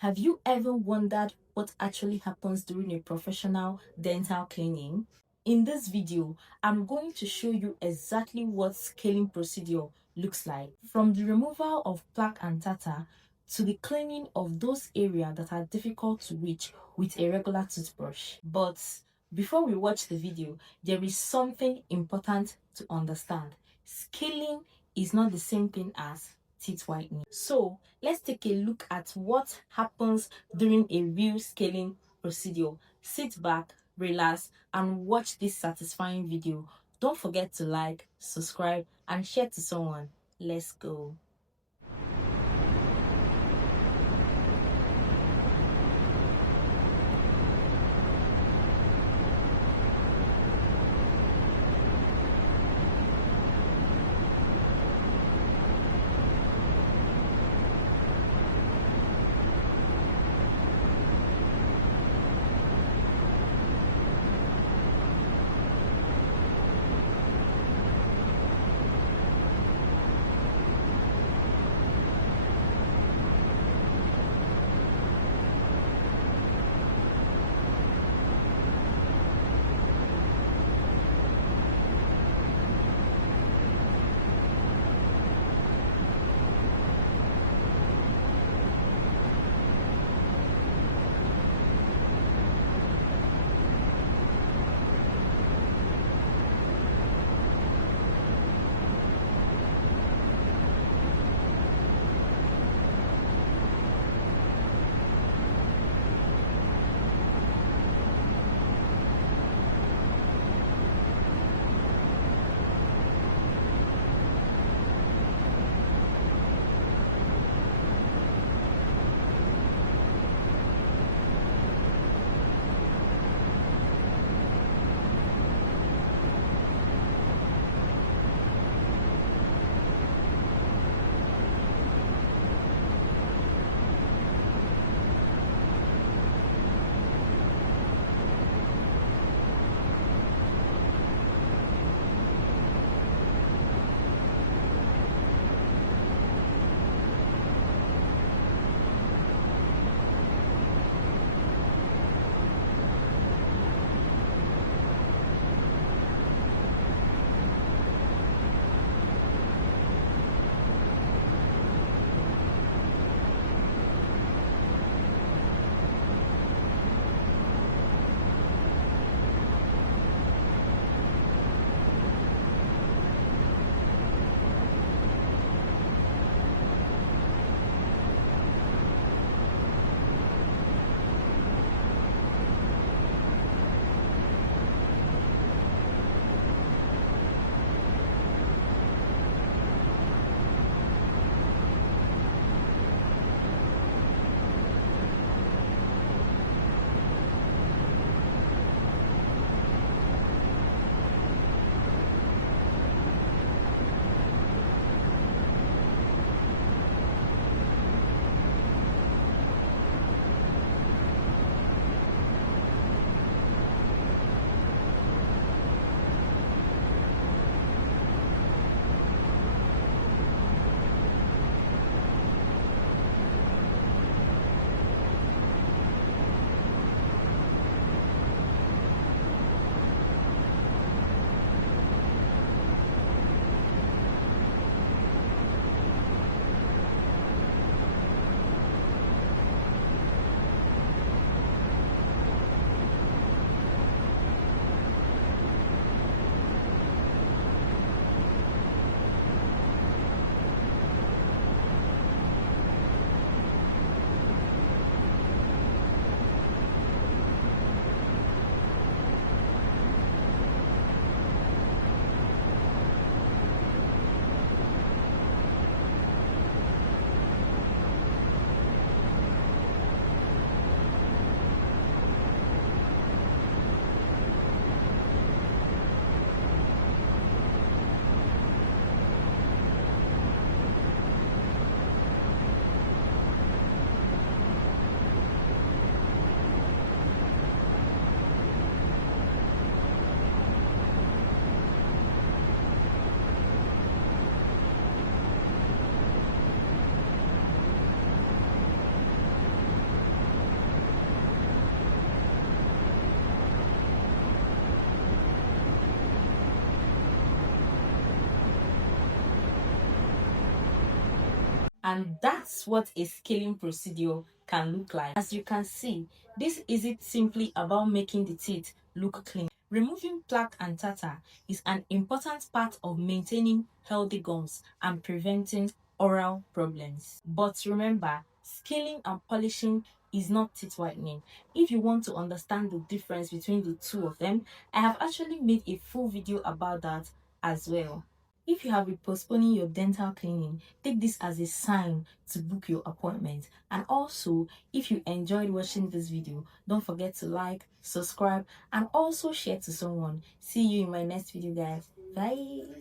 Have you ever wondered what actually happens during a professional dental cleaning? In this video, I'm going to show you exactly what scaling procedure looks like, from the removal of plaque and tartar to the cleaning of those areas that are difficult to reach with a regular toothbrush. But before we watch the video, there is something important to understand. Scaling is not the same thing as teeth whitening. So let's take a look at what happens during a real scaling procedure. Sit back, relax, and watch this satisfying video. Don't forget to like, subscribe, and share to someone. Let's go. And that's what a scaling procedure can look like. As you can see, this isn't simply about making the teeth look clean. Removing plaque and tartar is an important part of maintaining healthy gums and preventing oral problems. But remember, scaling and polishing is not teeth whitening. If you want to understand the difference between the two of them, I have actually made a full video about that as well. If you have been postponing your dental cleaning, take this as a sign to book your appointment. And also, if you enjoyed watching this video, don't forget to like, subscribe, and also share to someone. See you in my next video, guys. Bye.